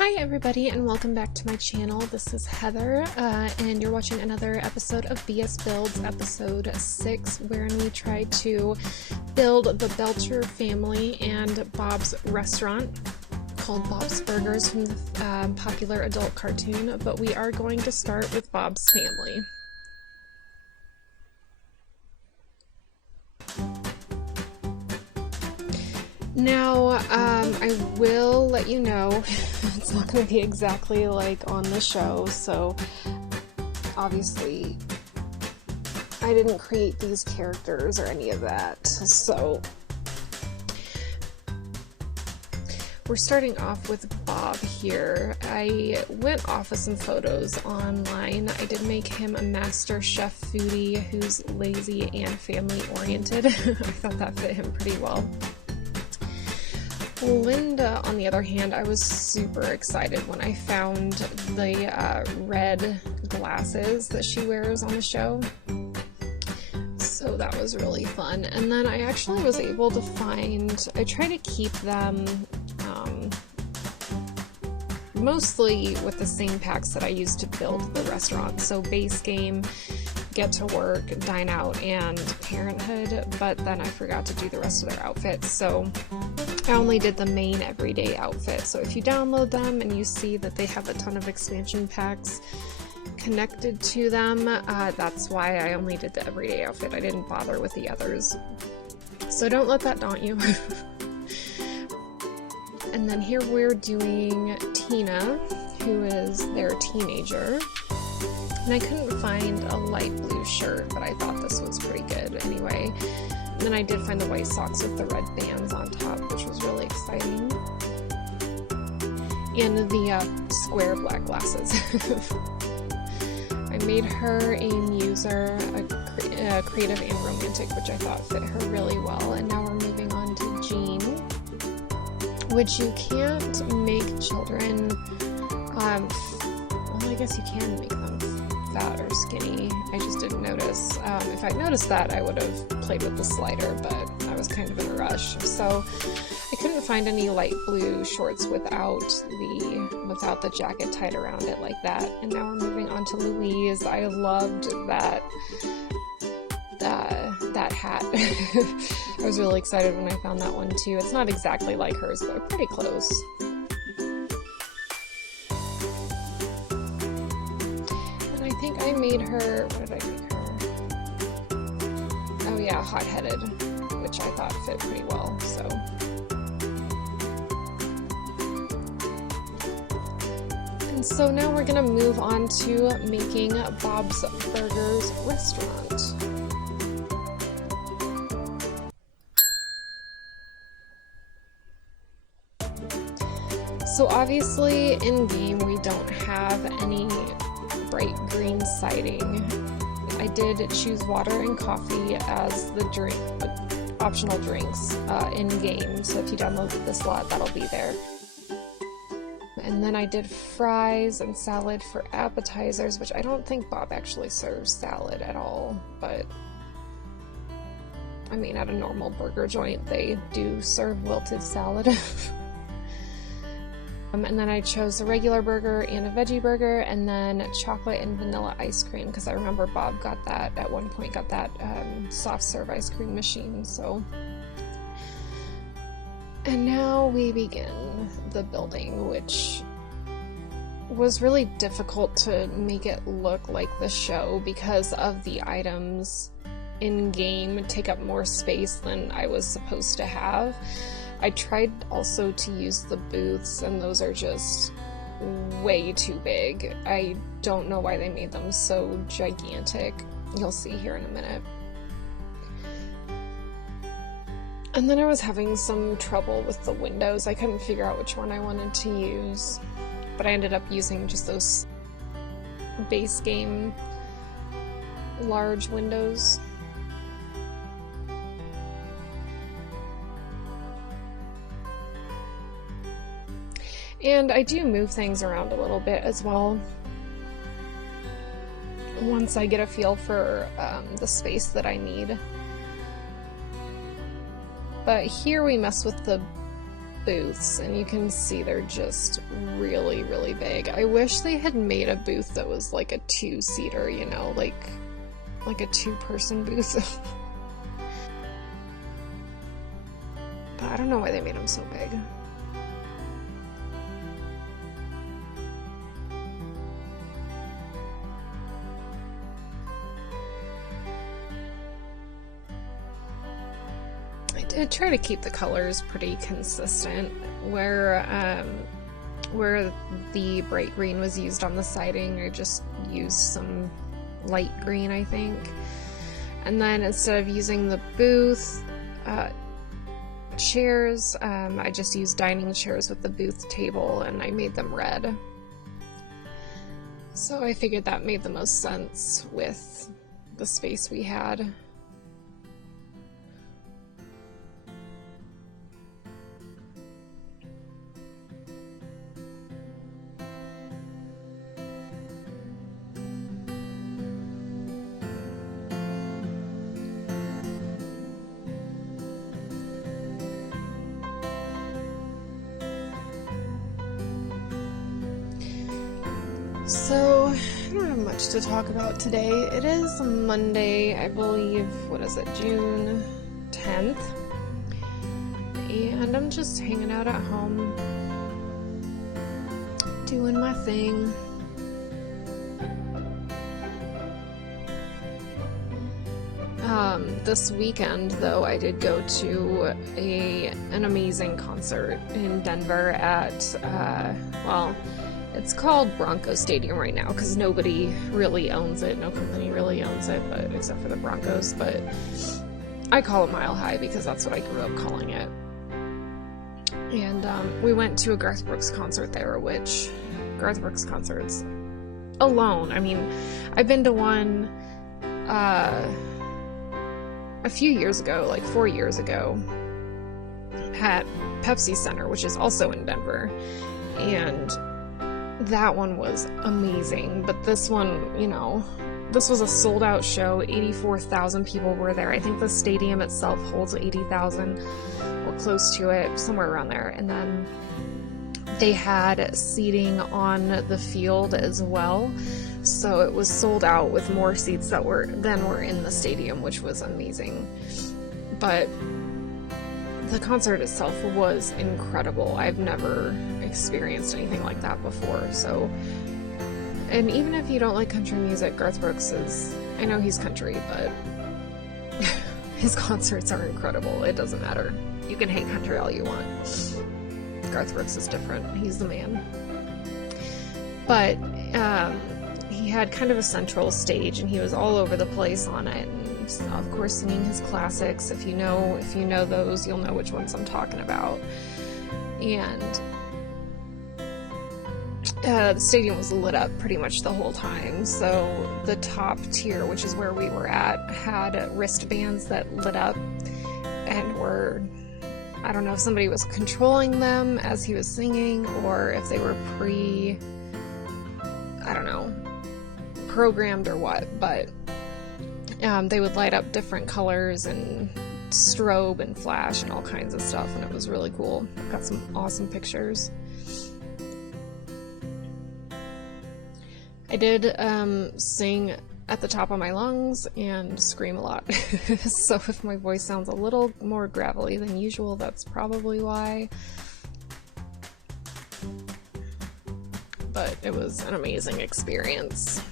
Hi everybody and welcome back to my channel. This is Heather and you're watching another episode of BS Builds, episode 6, wherein we try to build the Belcher Family and Bob's restaurant called Bob's Burgers from the popular adult cartoon, but we are going to start with Bob's family. Now, I will let you know, it's not going to be exactly like on the show, so obviously I didn't create these characters or any of that, so we're starting off with Bob here. I went off of some photos online. I did make him a master chef foodie who's lazy and family oriented. I thought that fit him pretty well. Linda, on the other hand, I was super excited when I found the red glasses that she wears on the show. So that was really fun. And then I actually was able to find, I try to keep them mostly with the same packs that I used to build the restaurant. So base game, get to work, dine out, and parenthood, but then I forgot to do the rest of their outfits. So I only did the main everyday outfit. So if you download them and you see that they have a ton of expansion packs connected to them, that's why I only did the everyday outfit. I didn't bother with the others. So don't let that daunt you. And then here we're doing Tina, who is their teenager. And I couldn't find a light blue shirt, but I thought this was pretty good anyway. And then I did find the white socks with the red bands on top, which was really exciting. And the square black glasses. I made her a muser, a creative and romantic, which I thought fit her really well. And now we're moving on to Jean, which you can't make children, well, I guess you can make them fat or skinny. I just didn't notice. If I'd noticed that, I would have played with the slider, but I was kind of in a rush. So I couldn't find any light blue shorts without the jacket tied around it like that. And now we're moving on to Louise. I loved that hat. I was really excited when I found that one too. It's not exactly like hers, but pretty close. I think I made her, what did I make her? Oh yeah, hot-headed, which I thought fit pretty well, so. And so now we're gonna move on to making Bob's Burgers restaurant. So obviously in game we don't have any bright green siding. I did choose water and coffee as the optional drinks in game, so if you download the slot, that'll be there. And then I did fries and salad for appetizers, which I don't think Bob actually serves salad at all, but I mean, at a normal burger joint they do serve wilted salad. And then I chose a regular burger and a veggie burger, and then chocolate and vanilla ice cream, because I remember Bob got that, at one point got that soft serve ice cream machine, so. And now we begin the building, which was really difficult to make it look like the show because of the items in game take up more space than I was supposed to have. I tried also to use the booths, and those are just way too big. I don't know why they made them so gigantic. You'll see here in a minute. And then I was having some trouble with the windows. I couldn't figure out which one I wanted to use, but I ended up using just those base game large windows. And I do move things around a little bit as well once I get a feel for the space that I need. But here we mess with the booths, and you can see they're just really, really big. I wish they had made a booth that was like a two-seater, you know, like a two-person booth. But I don't know why they made them so big. I did try to keep the colors pretty consistent, where the bright green was used on the siding, I just used some light green, I think. And then instead of using the booth chairs, I just used dining chairs with the booth table, and I made them red. So I figured that made the most sense with the space we had. So, I don't have much to talk about today. It is Monday, I believe, what is it, June 10th? And I'm just hanging out at home, doing my thing. This weekend, though, I did go to an amazing concert in Denver at, well, it's called Bronco Stadium right now because nobody really owns it. No company really owns it, but except for the Broncos. But I call it Mile High because that's what I grew up calling it. And we went to a Garth Brooks concert there, which Garth Brooks concerts alone. I mean, I've been to one a few years ago, like 4 years ago, at Pepsi Center, which is also in Denver, and that one was amazing. But this one, you know, this was a sold out show. 84,000 people were there. I think the stadium itself holds 80,000 or close to it, somewhere around there. And then they had seating on the field as well. So it was sold out with more seats that were in the stadium, which was amazing. But the concert itself was incredible. I've never experienced anything like that before. So, and even if you don't like country music, Garth Brooks is, I know he's country, but his concerts are incredible. It doesn't matter. You can hate country all you want. Garth Brooks is different. He's the man. But he had kind of a central stage, and he was all over the place on it. And of course, singing his classics. If you know those, you'll know which ones I'm talking about. And the stadium was lit up pretty much the whole time. So the top tier, which is where we were at, had wristbands that lit up and were, I don't know if somebody was controlling them as he was singing or if they were programmed or what, but they would light up different colors and strobe and flash and all kinds of stuff, and it was really cool. Got some awesome pictures. I did sing at the top of my lungs and scream a lot. So if my voice sounds a little more gravelly than usual, that's probably why. But it was an amazing experience.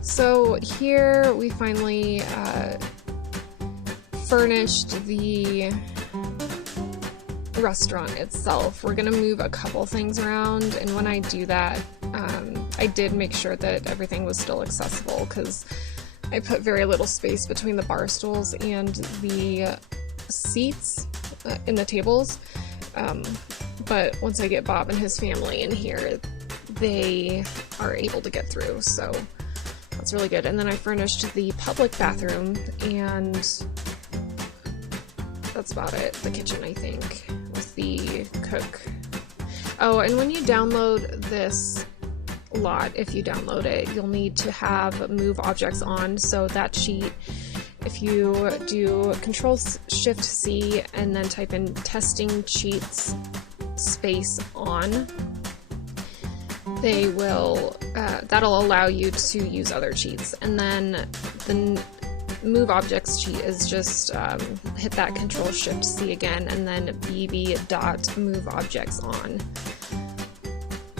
So here we finally furnished the restaurant itself. We're gonna move a couple things around, and when I do that, I did make sure that everything was still accessible because I put very little space between the bar stools and the seats in the tables. But once I get Bob and his family in here, they are able to get through, so that's really good. And then I furnished the public bathroom, and that's about it. The kitchen, I think, with the cook. Oh, and when you download this lot, if you download it, you'll need to have move objects on, so that sheet if you do Control-Shift-C and then type in testing cheats space on, they will, that'll allow you to use other cheats. And then the move objects cheat is just hit that Control-Shift-C again and then bb.moveObjects on.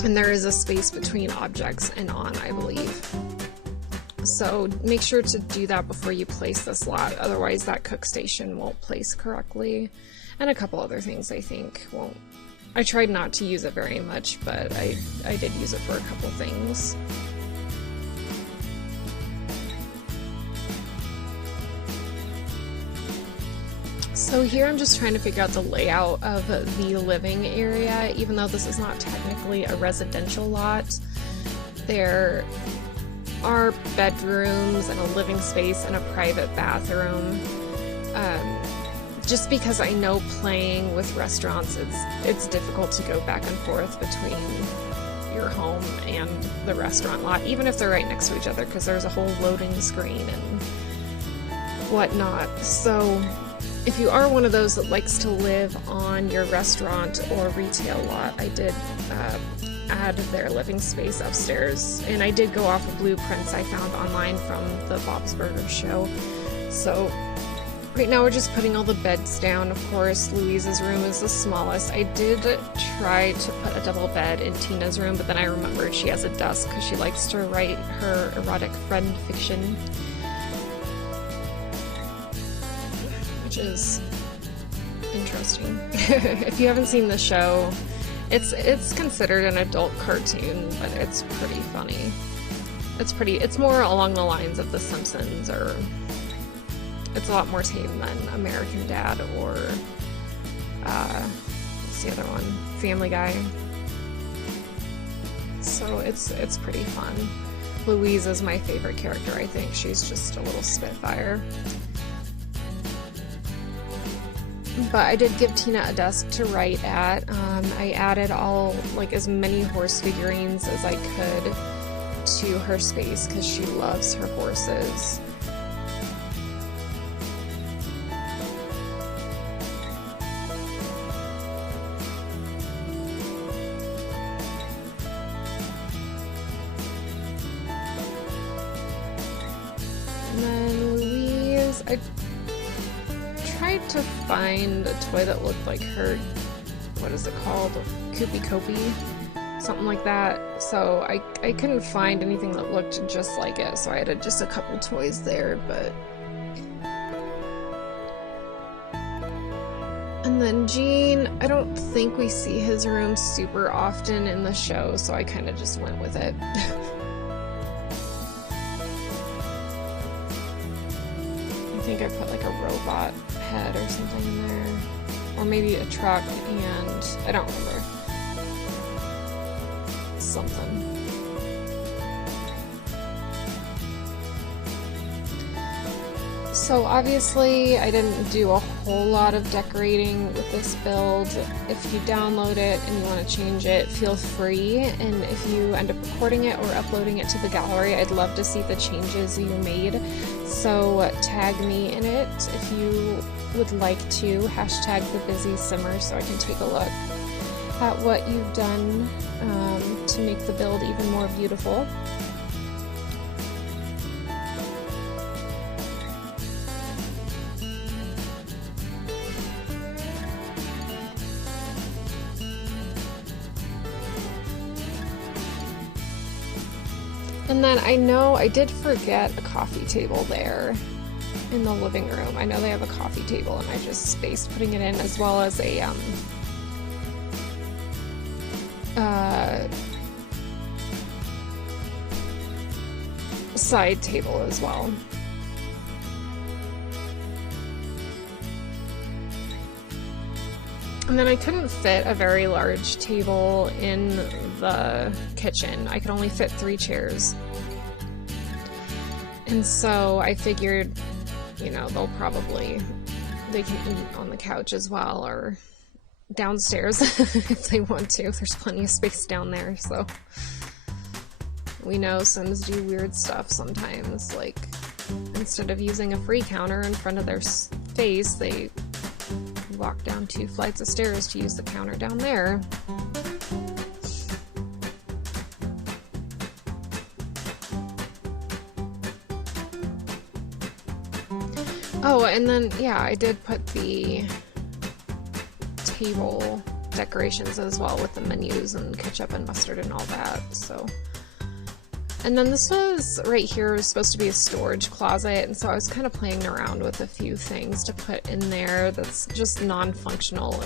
And there is a space between objects and on, I believe. So make sure to do that before you place the slot, otherwise that cook station won't place correctly. And a couple other things I think won't. I tried not to use it very much, but I did use it for a couple things. So here I'm just trying to figure out the layout of the living area, even though this is not technically a residential lot. There are bedrooms and a living space and a private bathroom. Just because I know playing with restaurants, it's difficult to go back and forth between your home and the restaurant lot, even if they're right next to each other, because there's a whole loading screen and whatnot. So if you are one of those that likes to live on your restaurant or retail lot, I did add their living space upstairs, and I did go off of blueprints I found online from the Bob's Burgers show. So right now we're just putting all the beds down. Of course, Louise's room is the smallest. I did try to put a double bed in Tina's room, but then I remembered she has a desk because she likes to write her erotic friend fiction, which is interesting. If you haven't seen the show, it's considered an adult cartoon, but it's pretty funny. It's more along the lines of The Simpsons, or it's a lot more tame than American Dad or what's the other one? Family Guy. So it's pretty fun. Louise is my favorite character, I think. She's just a little spitfire. But I did give Tina a desk to write at. I added as many horse figurines as I could to her space because she loves her horses. And then Louise, I tried to find a toy that looked like her, what is it called? Koopy Koopy? Something like that. So I couldn't find anything that looked just like it, so I had just a couple toys there, but... And then Gene, I don't think we see his room super often in the show, so I kind of just went with it. I think I put like a robot head or something in there, or maybe a truck, and I don't remember. Something. So obviously I didn't do a whole lot of decorating with this build. If you download it and you want to change it, feel free, and if you end up recording it or uploading it to the gallery, I'd love to see the changes you made. So tag me in it if you would like to. Hashtag the busy simmer so I can take a look at what you've done to make the build even more beautiful. And then I know I did forget a coffee table there in the living room. I know they have a coffee table and I just spaced putting it in, as well as a side table as well. And then I couldn't fit a very large table in the kitchen. I could only fit 3 chairs. And so I figured, you know, they can eat on the couch as well, or downstairs if they want to. There's plenty of space down there, so. We know Sims do weird stuff sometimes, like instead of using a free counter in front of their face, they walk down 2 flights of stairs to use the counter down there. Oh, and then, yeah, I did put the table decorations as well with the menus and ketchup and mustard and all that, so. And then this was, right here, was supposed to be a storage closet, and so I was kind of playing around with a few things to put in there that's just non-functional.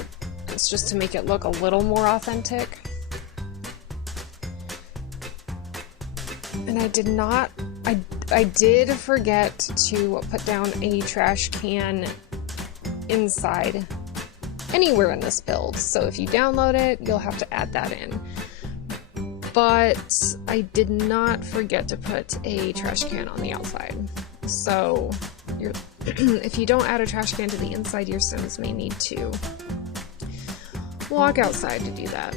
It's just to make it look a little more authentic. And I did not, I did forget to put down a trash can inside anywhere in this build, so if you download it, you'll have to add that in. But I did not forget to put a trash can on the outside. So if you don't add a trash can to the inside, your Sims may need to walk outside to do that.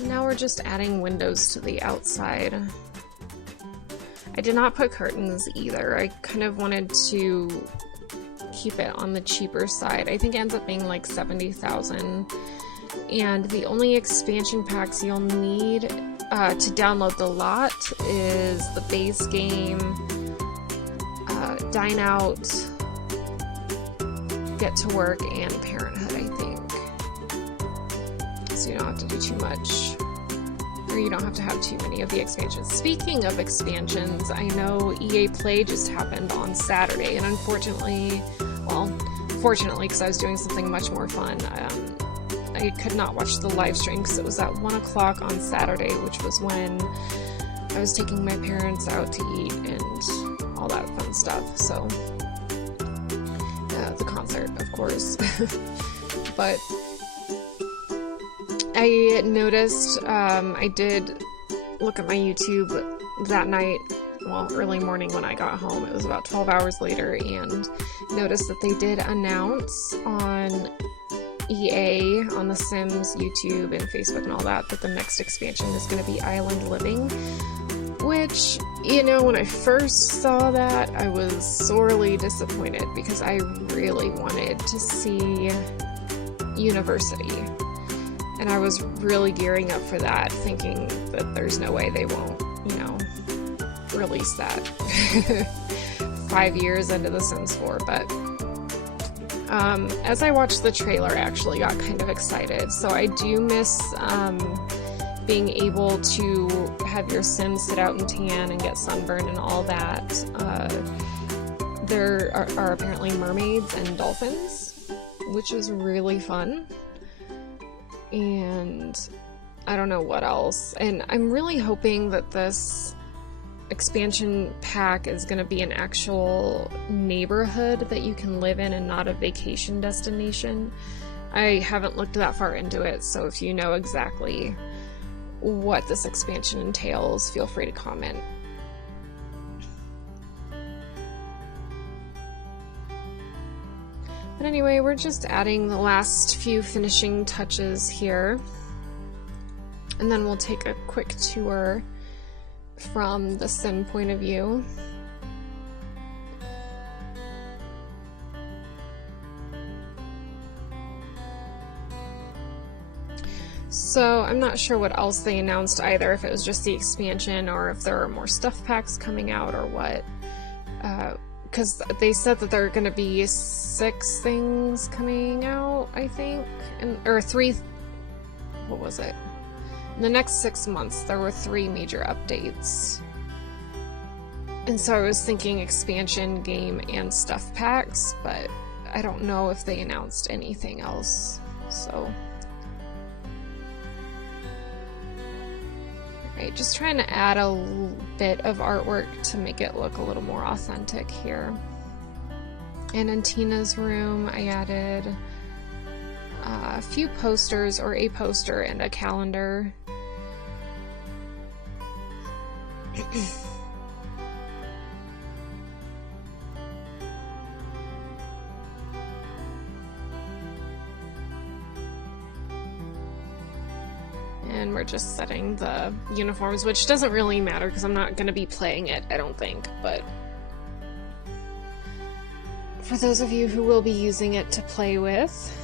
Now we're just adding windows to the outside. I did not put curtains either. I kind of wanted to keep it on the cheaper side. I think it ends up being like 70,000. And the only expansion packs you'll need to download the lot is the base game, Dine Out, Get to Work, and Parenthood, I think. So you don't have to do too much. Or you don't have to have too many of the expansions. Speaking of expansions, I know EA Play just happened on Saturday, and unfortunately, well, fortunately, because I was doing something much more fun, I could not watch the live stream because it was at 1 o'clock on Saturday, which was when I was taking my parents out to eat and all that fun stuff, so, the concert, of course, but I noticed, I did look at my YouTube that night, well, early morning when I got home. It was about 12 hours later, and noticed that they did announce on EA, on The Sims YouTube and Facebook and all that the next expansion is going to be Island Living, which, you know, when I first saw that, I was sorely disappointed because I really wanted to see University. And I was really gearing up for that, thinking that there's no way they won't, you know, release that 5 years into The Sims 4. But as I watched the trailer, I actually got kind of excited. So I do miss being able to have your Sims sit out and tan and get sunburned and all that. There are apparently mermaids and dolphins, which is really fun. And I don't know what else. And I'm really hoping that this expansion pack is going to be an actual neighborhood that you can live in and not a vacation destination. I haven't looked that far into it, so if you know exactly what this expansion entails, feel free to comment. But anyway, we're just adding the last few finishing touches here. And then we'll take a quick tour from the Sim point of view. So I'm not sure what else they announced either, if it was just the expansion or if there are more stuff packs coming out or what. Because they said that there are going to be 6 things coming out, I think, or 3, what was it? In the next 6 months, there were 3 major updates. And so I was thinking expansion, game, and stuff packs, but I don't know if they announced anything else, so. Alright, just trying to add a bit of artwork to make it look a little more authentic here. And in Tina's room, I added a few posters, or a poster and a calendar. And we're just setting the uniforms, which doesn't really matter because I'm not going to be playing it, I don't think, but for those of you who will be using it to play with.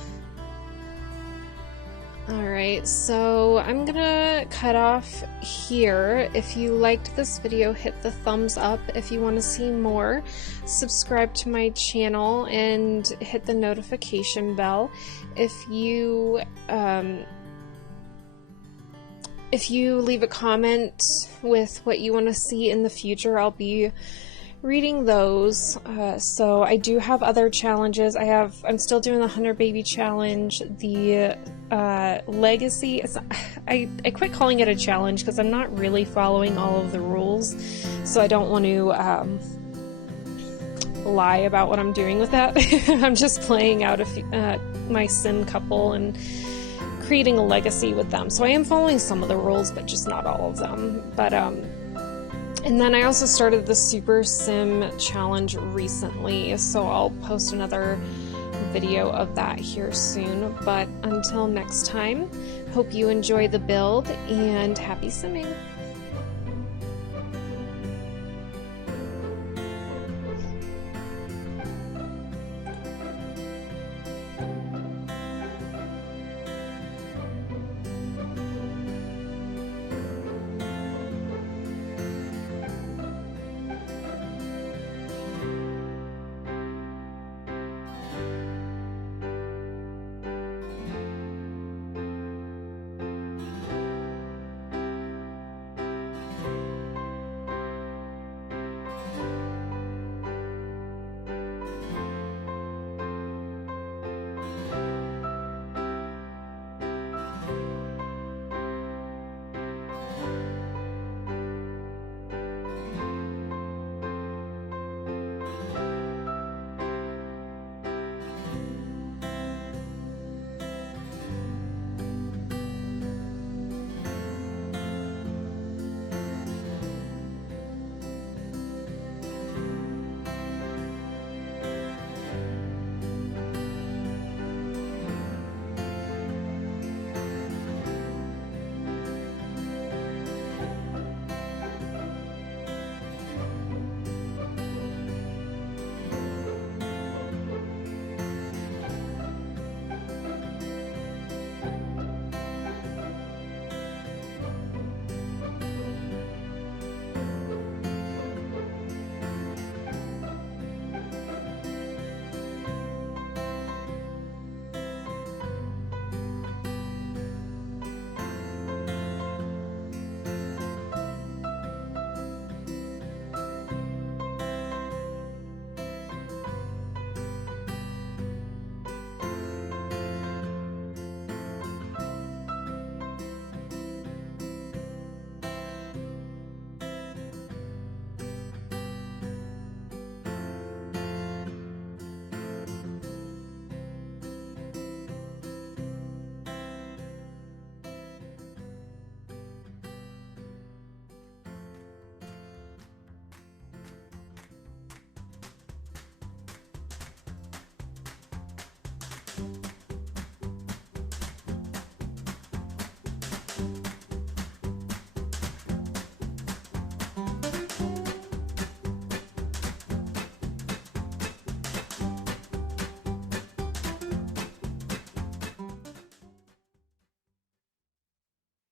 Alright, so I'm gonna cut off here. If you liked this video, hit the thumbs up. If you want to see more, subscribe to my channel and hit the notification bell. If you leave a comment with what you want to see in the future, I'll be reading those. So I do have other challenges. I'm still doing the 100 baby challenge, the legacy. I quit calling it a challenge because I'm not really following all of the rules, so I don't want to lie about what I'm doing with that. I'm just playing out my sim couple and creating a legacy with them. So I am following some of the rules, but just not all of them. But and then I also started the Super Sim Challenge recently, so I'll post another video of that here soon. But until next time, hope you enjoy the build and happy simming!